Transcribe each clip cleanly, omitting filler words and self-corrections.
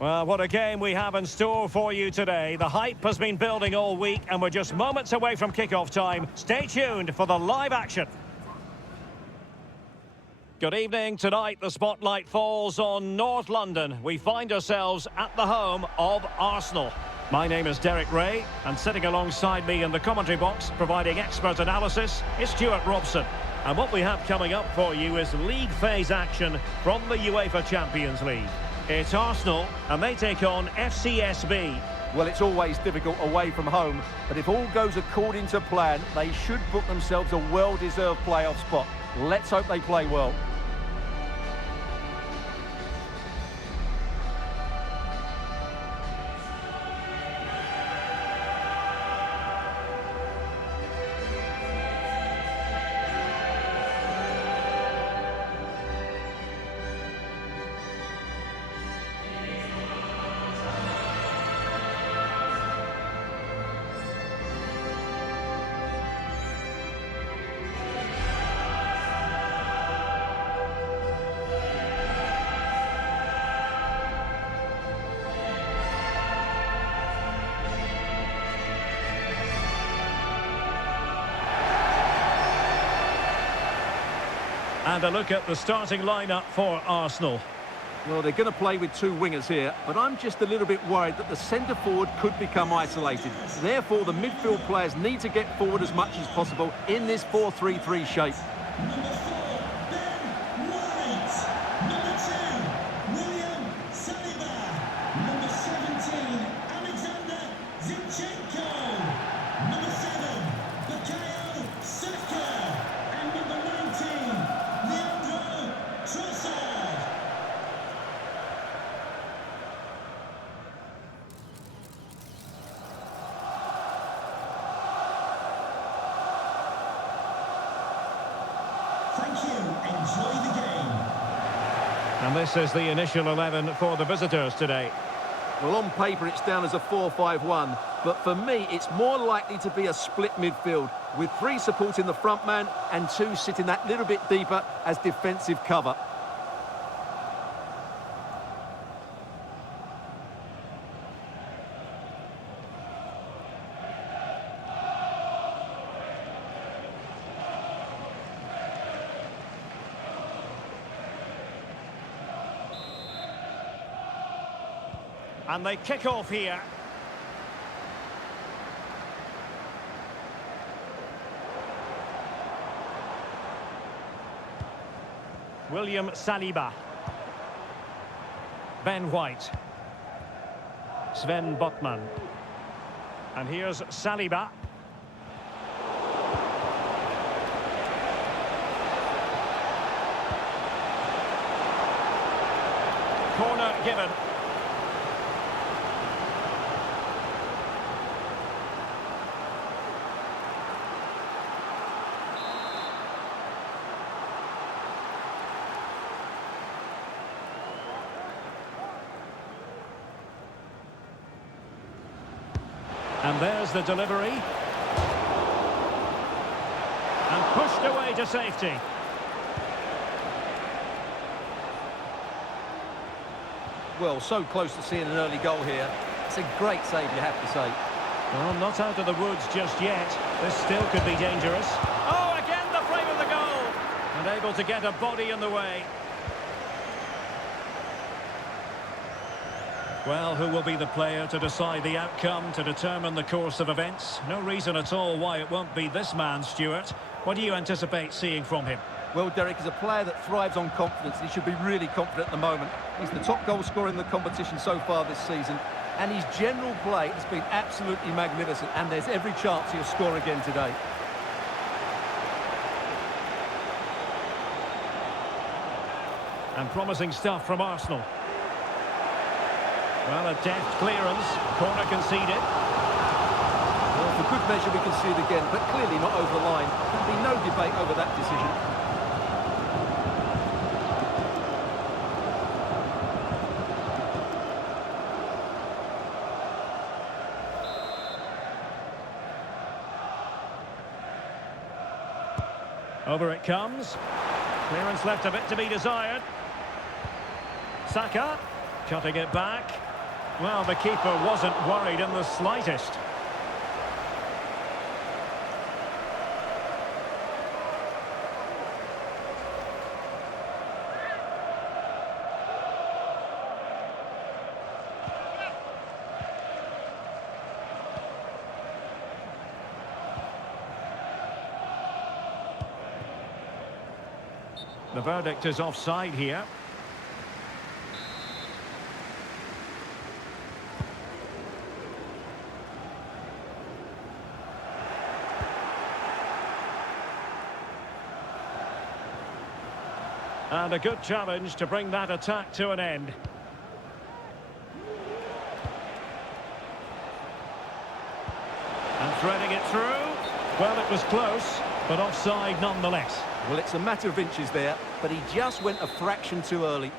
Well, what a game we have in store for you today. The hype has been building all week and we're just moments away from kick-off time. Stay tuned for the live action. Good evening. Tonight the spotlight falls on North London. We find ourselves at the home of Arsenal. My name is Derek Ray, and sitting alongside me in the commentary box, providing expert analysis, is Stuart Robson. And what we have coming up for you is league phase action from the UEFA Champions League. It's Arsenal, and they take on FCSB. Well, it's always difficult away from home, but if all goes according to plan, they should book themselves a well-deserved playoff spot. Let's hope they play well. And a look at the starting lineup for Arsenal. Well, they're going to play with two wingers here, but I'm just a little bit worried that the centre-forward could become isolated. Therefore, the midfield players need to get forward as much as possible in this 4-3-3 shape. Enjoy the game. And this is the initial 11 for the visitors today. Well, on paper it's down as a 4-5-1, but for me it's more likely to be a split midfield with three supporting the front man and two sitting that little bit deeper as defensive cover. And they kick off here. William Saliba. Ben White. Sven Botman. And here's Saliba. Corner given. And there's the delivery. And pushed away to safety. Well, so close to seeing an early goal here. It's a great save, you have to say. Well, not out of the woods just yet. This still could be dangerous. Oh, again the frame of the goal. And able to get a body in the way. Well, who will be the player to decide the outcome, to determine the course of events? No reason at all why it won't be this man, Stuart. What do you anticipate seeing from him? Well, Derek, is a player that thrives on confidence. He should be really confident at the moment. He's the top goal scorer in the competition so far this season. And his general play has been absolutely magnificent. And there's every chance he'll score again today. And promising stuff from Arsenal. Well, a deft clearance. Corner conceded. Well, for good measure, we can see it again, but clearly not over the line. There'll be no debate over that decision. Over it comes. Clearance left a bit to be desired. Saka, cutting it back. Well, the keeper wasn't worried in the slightest. The verdict is offside here. And a good challenge to bring that attack to an end. And threading it through. Well, it was close, but offside nonetheless. Well, it's a matter of inches there, but he just went a fraction too early.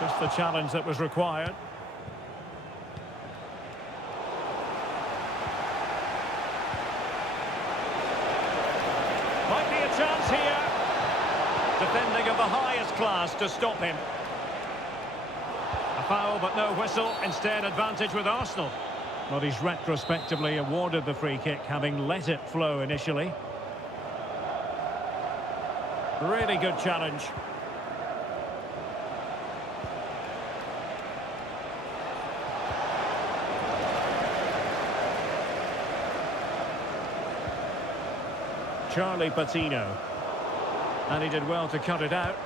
Just the challenge that was required. Might be a chance here. Defending of the highest class to stop him. A foul, but no whistle. Instead, advantage with Arsenal. But he's retrospectively awarded the free kick, having let it flow initially. Really good challenge. Charlie Patino. And he did well to cut it out.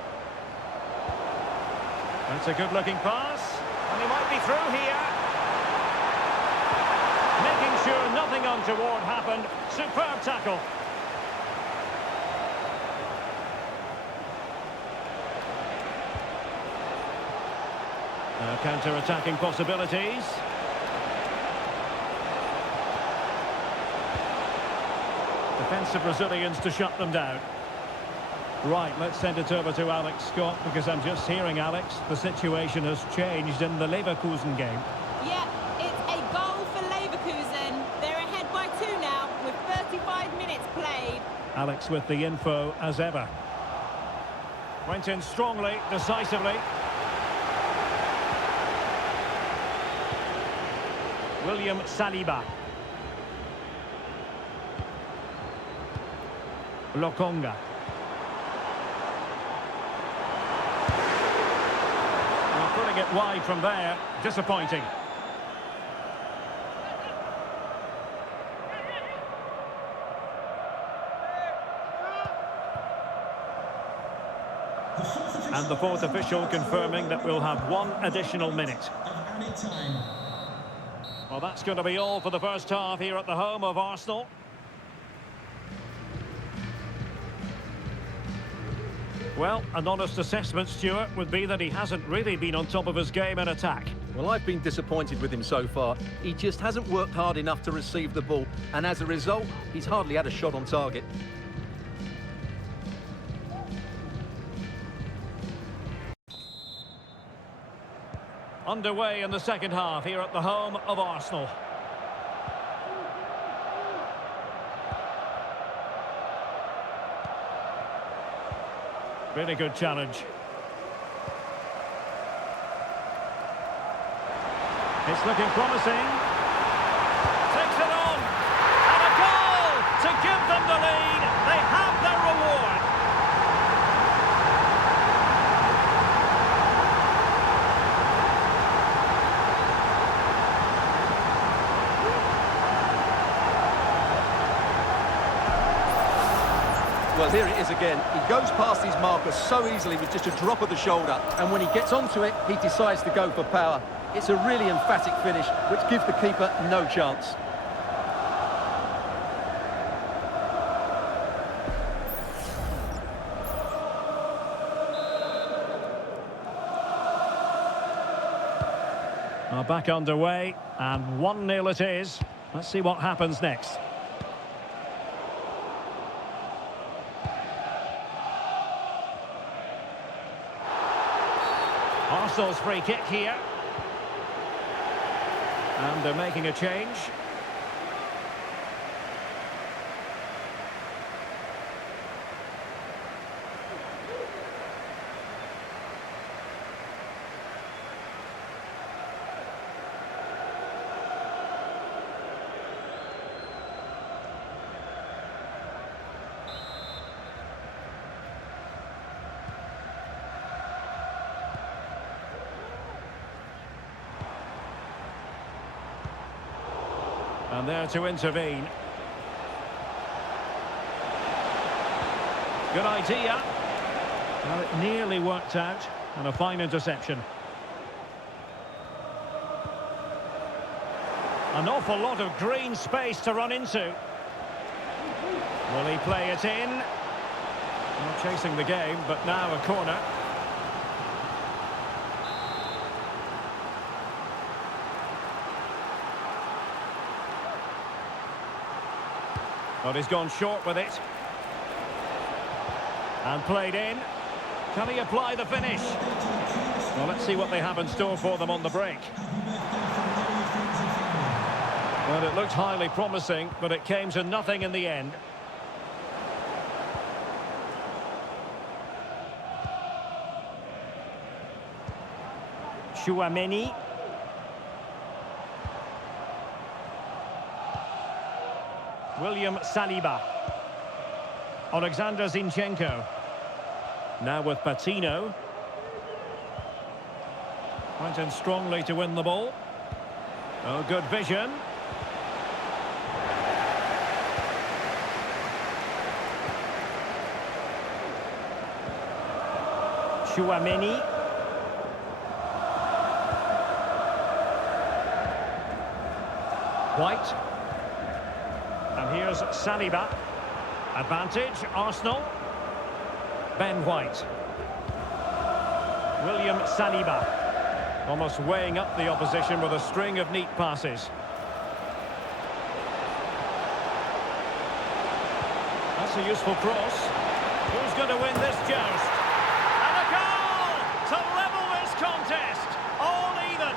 That's a good-looking pass. And he might be through here. Making sure nothing untoward happened. Superb tackle. Now counter-attacking possibilities. Defensive Brazilians to shut them down. Right, let's send it over to Alex Scott, because I'm just hearing, Alex, the situation has changed in the Leverkusen game. Yeah, it's a goal for Leverkusen. They're ahead by 2 now, with 35 minutes played. Alex with the info as ever. Went in strongly, decisively. William Saliba. Lokonga. Well, putting it wide from there, disappointing. And the fourth official confirming that we'll have 1 additional minute. Well, that's going to be all for the first half here at the home of Arsenal. Well, an honest assessment, Stuart, would be that he hasn't really been on top of his game in attack. Well, I've been disappointed with him so far. He just hasn't worked hard enough to receive the ball, and as a result, he's hardly had a shot on target. Underway in the second half here at the home of Arsenal. Really good challenge. It's looking promising. Takes it on. And a goal to give them the lead. They have their reward. Well, here it is again. He goes past his marker so easily with just a drop of the shoulder, and when he gets onto it, he decides to go for power. It's a really emphatic finish, which gives the keeper no chance. Are back underway, and 1-0 it is. Let's see what happens next. Arsenal's free kick here. And they're making a change. And there to intervene. Good idea. Well, it nearly worked out. And a fine interception. An awful lot of green space to run into. Will he play it in? Not chasing the game, but now a corner. But he's gone short with it. And played in. Can he apply the finish? Well, let's see what they have in store for them on the break. Well, it looked highly promising, but it came to nothing in the end. Chouameni. William Saliba. Alexander Zinchenko. Now with Patino. Went in strongly to win the ball. Oh, good vision. Chouameni. White. And here's Saliba. Advantage, Arsenal. Ben White. William Saliba. Almost weighing up the opposition with a string of neat passes. That's a useful cross. Who's going to win this joust? And a goal to level this contest. All even.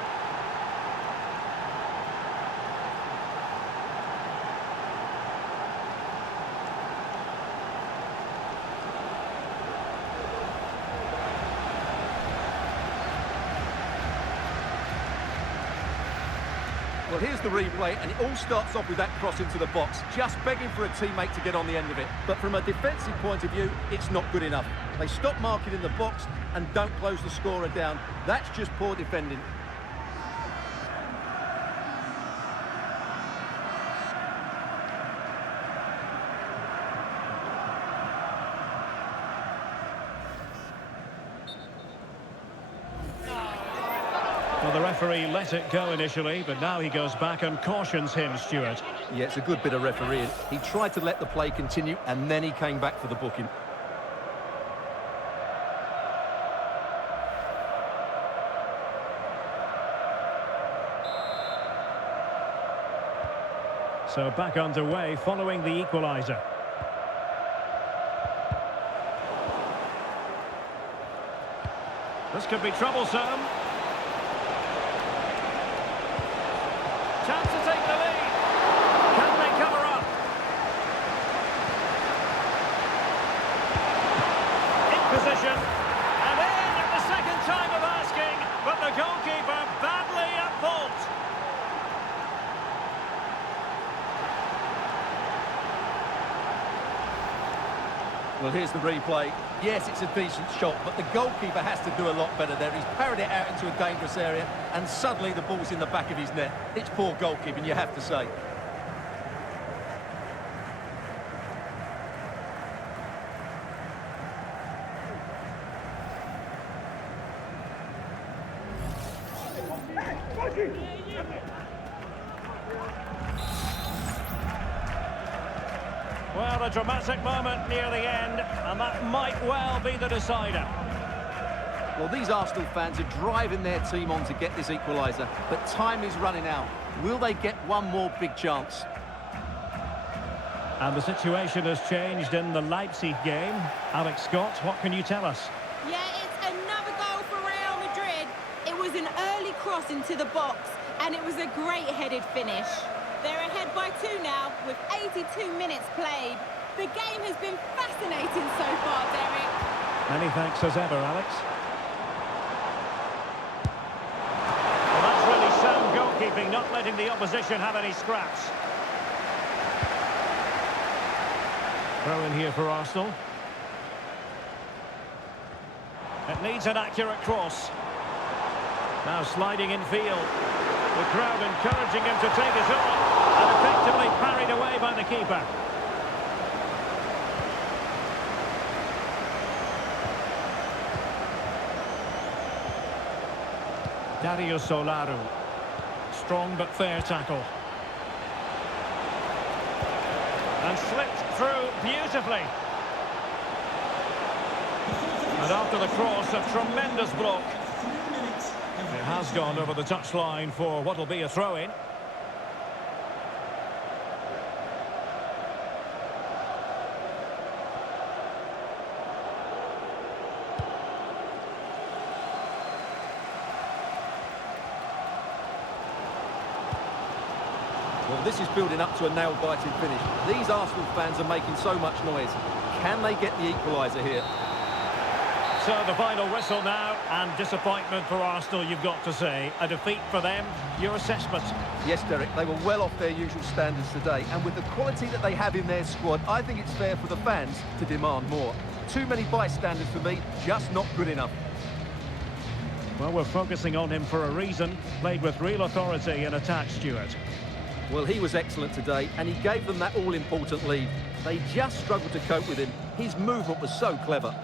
Well, here's the replay, and it all starts off with that cross into the box, just begging for a teammate to get on the end of it. But from a defensive point of view, it's not good enough. They stop marking in the box and don't close the scorer down. That's just poor defending. Well, the referee let it go initially, but now he goes back and cautions him, Stuart. Yeah, it's a good bit of refereeing. He tried to let the play continue, and then he came back for the booking. So back underway following the equaliser. This could be troublesome. Chance to take the lead. Can they cover up? In position. And in at the second time of asking. But the goalkeeper badly at fault. Well, here's the replay. Yes, it's a decent shot, but the goalkeeper has to do a lot better there. He's parried it out into a dangerous area, and suddenly the ball's in the back of his net. It's poor goalkeeping, you have to say. Well, a dramatic moment near the end, and that might well be the decider. Well, these Arsenal fans are driving their team on to get this equaliser, but time is running out. Will they get one more big chance? And the situation has changed in the Leipzig game. Alex Scott, what can you tell us? Yeah, it's another goal for Real Madrid. It was an early cross into the box, and it was a great headed finish. They're ahead by 2 now, with 82 minutes played. The game has been fascinating so far, Derek. Many thanks as ever, Alex. Well, that's really sound goalkeeping, not letting the opposition have any scraps. Throw in here for Arsenal. It needs an accurate cross. Now sliding in field. The crowd encouraging him to take it on, and effectively parried away by the keeper. Darius Solaru. Strong but fair tackle. And slipped through beautifully. And after the cross, a tremendous block. It has gone over the touchline for what will be a throw-in. Well, this is building up to a nail-biting finish. These Arsenal fans are making so much noise. Can they get the equaliser here? So the final whistle now, and disappointment for Arsenal, you've got to say. A defeat for them. Your assessment? Yes, Derek, they were well off their usual standards today, and with the quality that they have in their squad, I think it's fair for the fans to demand more. Too many bystanders for me, just not good enough. Well, we're focusing on him for a reason. Played with real authority in attack, Stuart. Well, he was excellent today, and he gave them that all-important lead. They just struggled to cope with him. His movement was so clever.